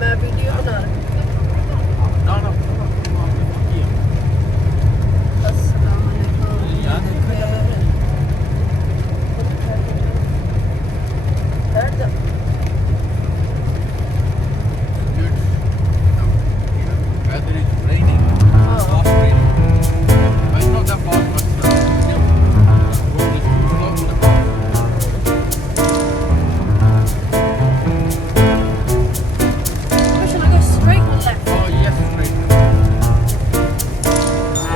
मैं वीडियो बना रही हूँ। अस्सलाम वालेकुम। बैठ जा। Weather is raining, soft raining. But it's not that far, but still, road is too slow. Should I go straight or left? Oh yes, straight.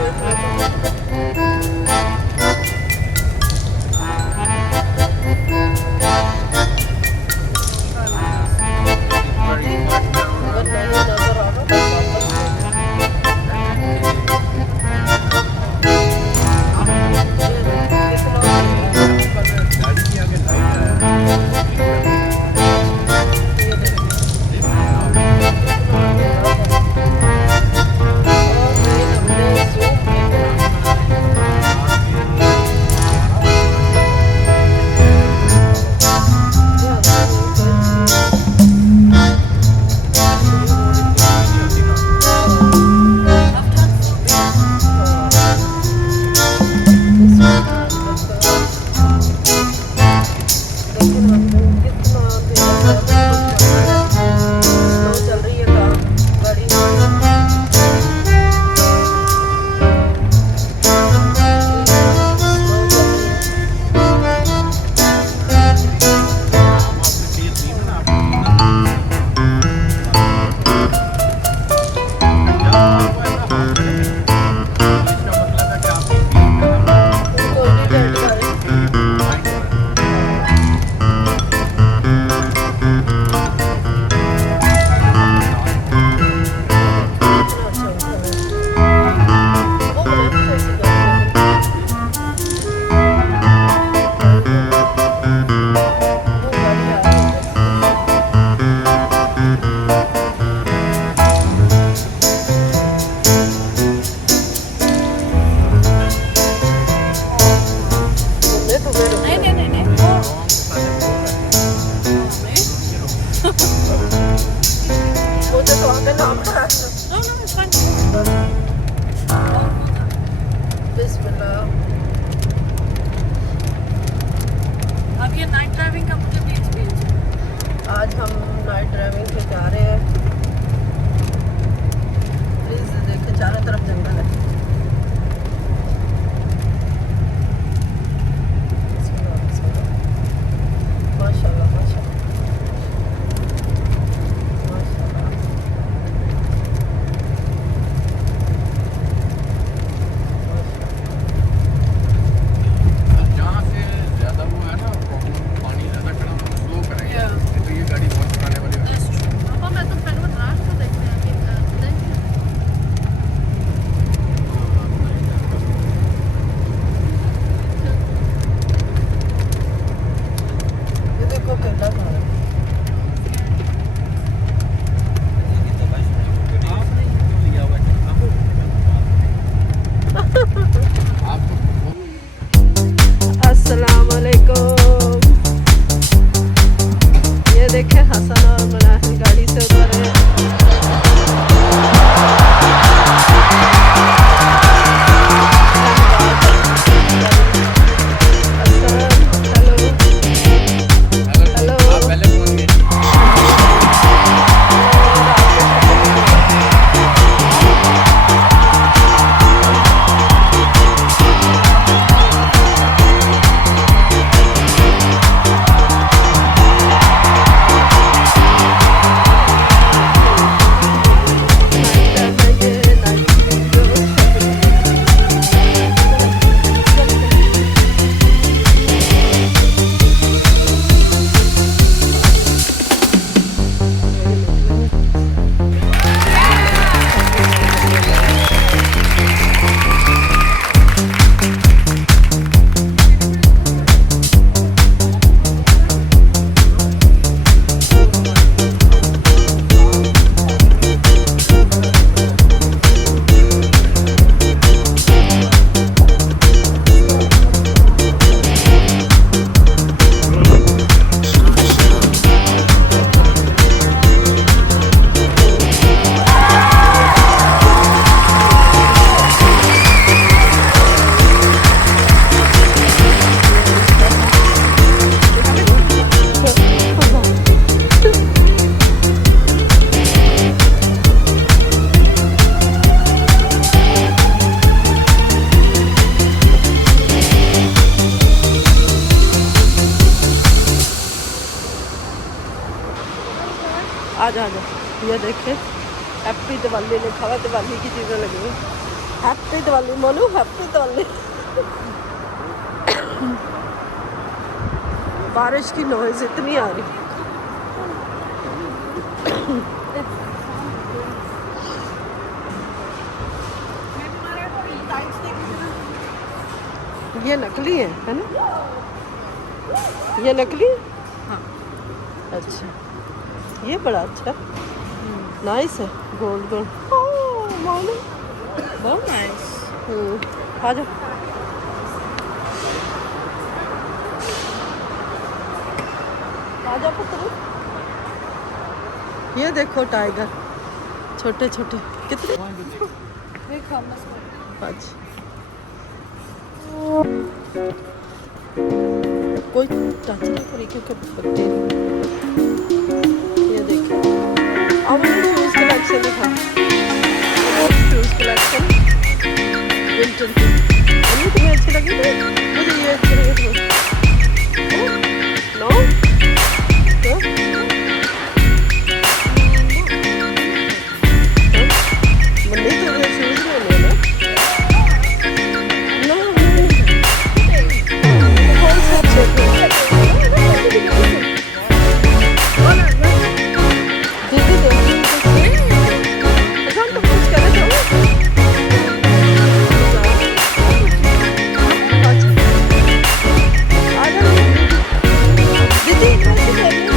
It's very flat now. अगर नहीं नजर आ रहा तो वापस गाड़ी की आगे लाइट नहीं मुझे तो आगे नाम पड़ा No, it's fine. बिस्मिल्लाह। अब ये नाइट ड्राइविंग का मुझे भी एक्सपीरियंस है। आज हम नाइट ड्राइविंग पे जा रहे हैं। प्लीज देखिए चारों तरफ जंगल है। माशाल्लाह माशाल्लाह माशाल्लाह। जहाँ से ज्यादा वो है ना प्रॉब्लम पानी ज्यादा खड़ा स्लो करेंगे Yeah. तो ये गाड़ी बहुत चलाने वाली है। That's true. अब जा ये देखे हैप्पी दिवाली लिखा हुआ, दिवाली की चीज़ें लगी हुई। Happy Diwali Monu, happy Diwali. बारिश की नॉइज इतनी आ रही। ये नकली है ना? ये नकली है? हाँ। अच्छा, ये बड़ा अच्छा नाइस है, गोल्ड गोल्ड। मोनू बहुत नाइस। आ जाओ। आ जाओ पुत्र। ये देखो टाइगर, छोटे छोटे कितने। अच्छा, कोई टच नहीं करी क्योंकि पत्ते। ये देखिए, अब मुझे शूज़ कलेक्शन दिखा। शूज़ कलेक्शन विंटर की। मम्मी तुम्हें अच्छे लगे थे? मुझे ये अच्छे लगे थे। नो क्या? मम्मी तो ये शूज़ लेने ना। नो कौन सा अच्छे थे? दीदी देखी अच्छा हम तो कुछ कर रहे थे। आ जाओ दीदी, कैसे कर रही हो?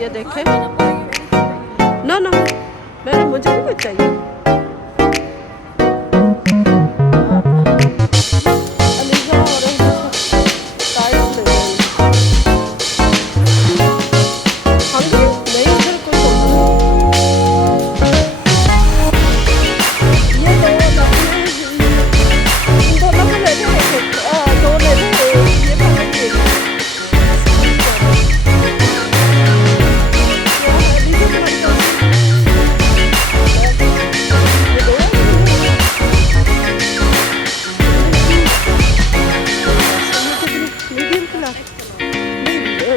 ये देखे ना ना, मैंने मुझे नहीं कुछ चाहिए। अलीजा और टाइल्स ले लेंगे। हंगरी नहीं, इधर कुछ होगा। ये दो दोनों को ले दे, दो ले दे, ये पहले ले ले।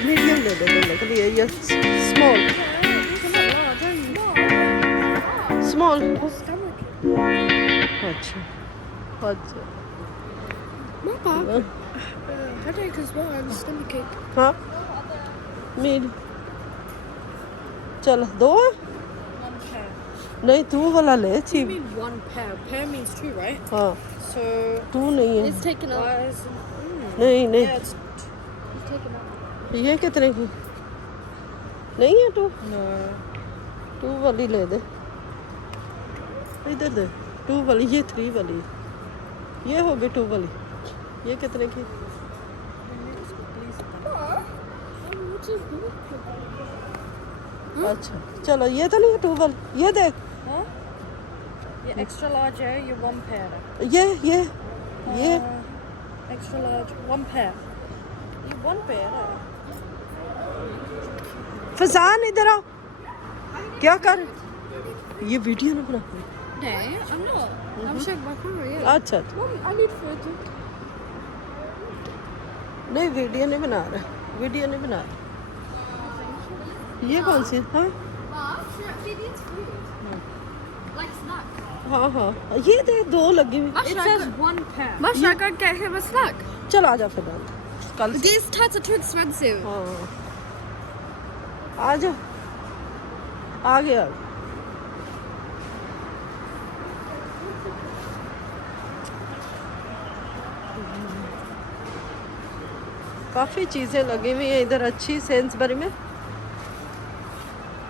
मीडियम ले दे बोलने के लिए, ये स्मॉल स्मॉल। अच्छा अच्छा Headache as well and stomachache. हाँ मीड चल दो है? One pair. नहीं तू वाला ले What do you cheap. mean one pair? Pair means two, right? हाँ So तू नहीं है। It's taken out. why is नहीं नहीं, yeah, it's It's taken out. ये कितने की नहीं है? To no. टू वाली ले दे, इधर दे। टू वाली, ये थ्री वाली, ये हो गई टू वाली। ये कितने की? What is this? अच्छा चलो, ये तो नहीं है टू वाली, ये देख। Huh? Yeah, extra large, yeah. You one pair. ये Extra large, one pair. You one pair. फसान इधर आओ। क्या कर? ये वीडियो ना बना। No, I'm not. I'm showing my camera, yeah. अच्छा Mom, I need food. नहीं, वीडियो नहीं बना रहा, वीडियो नहीं बना रहा। ये कौन सी? हाँ Mom, she needs food. Like snack. हाँ हाँ, ये दे, दो लगी हुई। It says one pair. Mom, should I go get him a snack? चल आ जा फिर कल से। These tights are too expensive. हाँ आ जा, आ गया। काफ़ी चीज़ें लगी हुई हैं इधर अच्छी सेंसबरी में।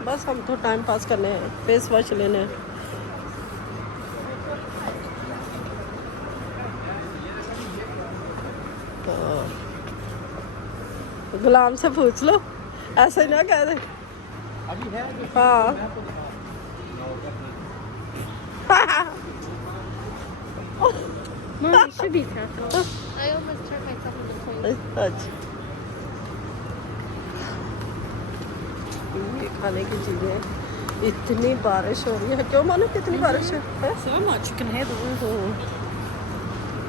बस हम तो टाइम पास करने हैं, फेस वॉश लेने हैं। गुलाम से पूछ लो, ऐसे ना कह दे। अभी है हाँ Mom, you should be careful. I almost turned myself into point. अच्छा ये खाने की चीजें इतनी बारिश हो रही है क्यों मानो कितनी बारिश है So much, you can hear the roof.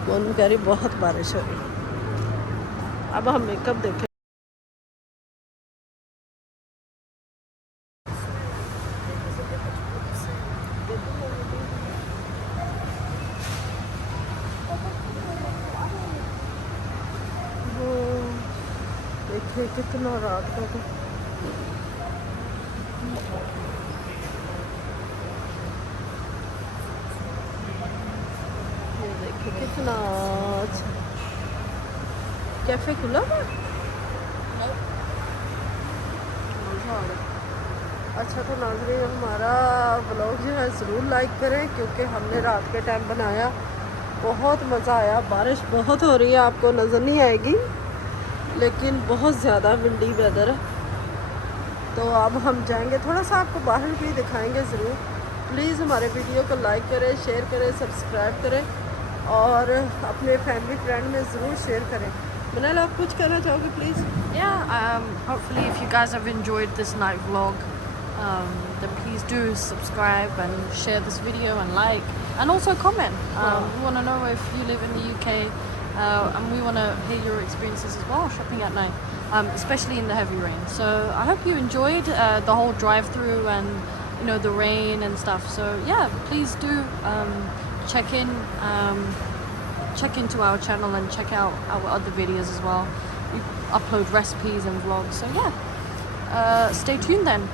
मन कह रही बहुत बारिश हो रही है। अब हम मेकअप देखें देखिए कितना रात का था। ये देखिए कितना अच्छा कैफे खुला हुआ है? अच्छा तो नाज़रीन हमारा व्लॉग जो है ज़रूर लाइक करें क्योंकि हमने रात के टाइम बनाया, बहुत मज़ा आया। बारिश बहुत हो रही है, आपको नज़र नहीं आएगी लेकिन बहुत ज़्यादा विंडी वेदर है। तो अब हम जाएंगे, थोड़ा सा आपको बाहर भी दिखाएंगे ज़रूर। प्लीज़ हमारे वीडियो को लाइक करें, शेयर करें, सब्सक्राइब करें और अपने फैमिली फ्रेंड में ज़रूर शेयर करें। मनाल आप कुछ कहना चाहोगे please? Yeah, hopefully if you guys have enjoyed this night vlog, then please do subscribe and share this video and like and also comment. We want to know if you live in the UK and we want to hear your experiences as well shopping at night, especially in the heavy rain. So I hope you enjoyed the whole drive through and you know the rain and stuff. So yeah, please do check into our channel and check out our other videos as well. We upload recipes and vlogs. So yeah, stay tuned then.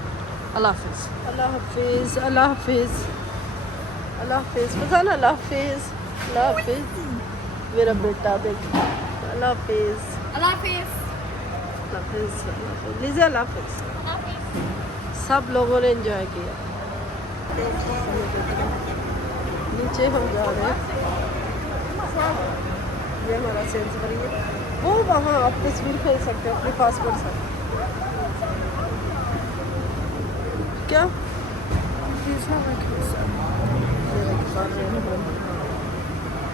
Allah Hafiz. Allah Hafiz, Allah Hafiz, Allah Hafiz. Fazan Allah Hafiz, Allah Hafiz. मेरा बेटा देख Allah Hafiz, Allah Hafiz. Allah Hafiz, Allah Hafiz. लीजिए Allah Hafiz. Allah Hafiz. सब लोगों ने enjoy किया। नीचे हम जा रहे हैं, ये हमारा सेंसबरी है। वो वहाँ आप तस्वीर खींच सकते हो अपने पासपोर्ट से। क्या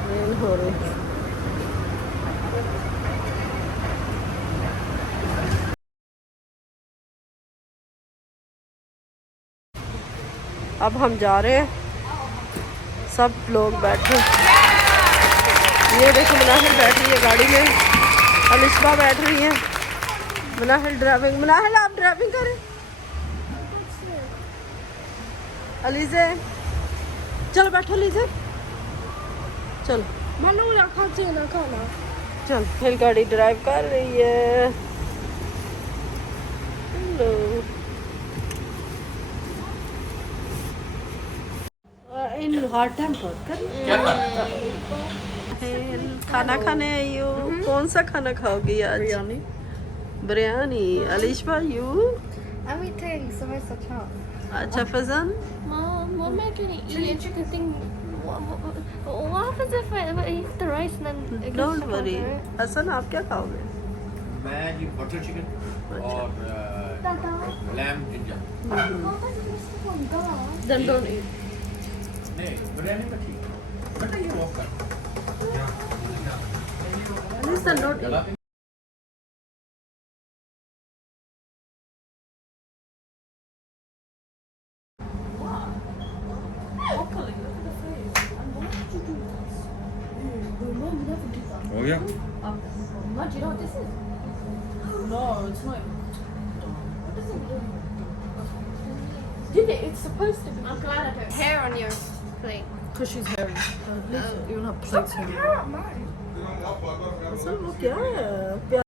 रेन हो रही है। अब हम जा रहे हैं, सब लोग बैठे। ये देखो मनाहिल बैठ रही है गाड़ी में, अलिशबा बैठ रही है। मनाहिल ड्राइविंग, मनाहिल आप ड्राइविंग करें। अलीज़े चलो बैठो, लीज़े चलो। Manu na खाते ना खाना। चल फिर गाड़ी ड्राइव कर रही है। हेलो इन हॉट टाइम खाना खाने आई हो। कौन सा खाना खाओगी आज? Biryani. Biryani. Alishba you? I'm eating samosa chop. अच्छा फजन? Mom, what am I gonna eat? Chicken thing. What happens if I eat the rice and then it gets don't stuck worry. onto it? Hasan आप क्या खाओगे? मैं जी बटर चिकन और lamb ginger. Then don't eat. नहीं बिरयानी में ठीक है। बेटा ये वॉक कर। At least then don't eat. हो गया? Mom, do you know what this is? No, it's not. Did it? It's supposed to be. I'm glad I don't. Hair on your plate. Because she's hairy. At least you don't have plates here. Hair on mine. Hasan वो क्या है?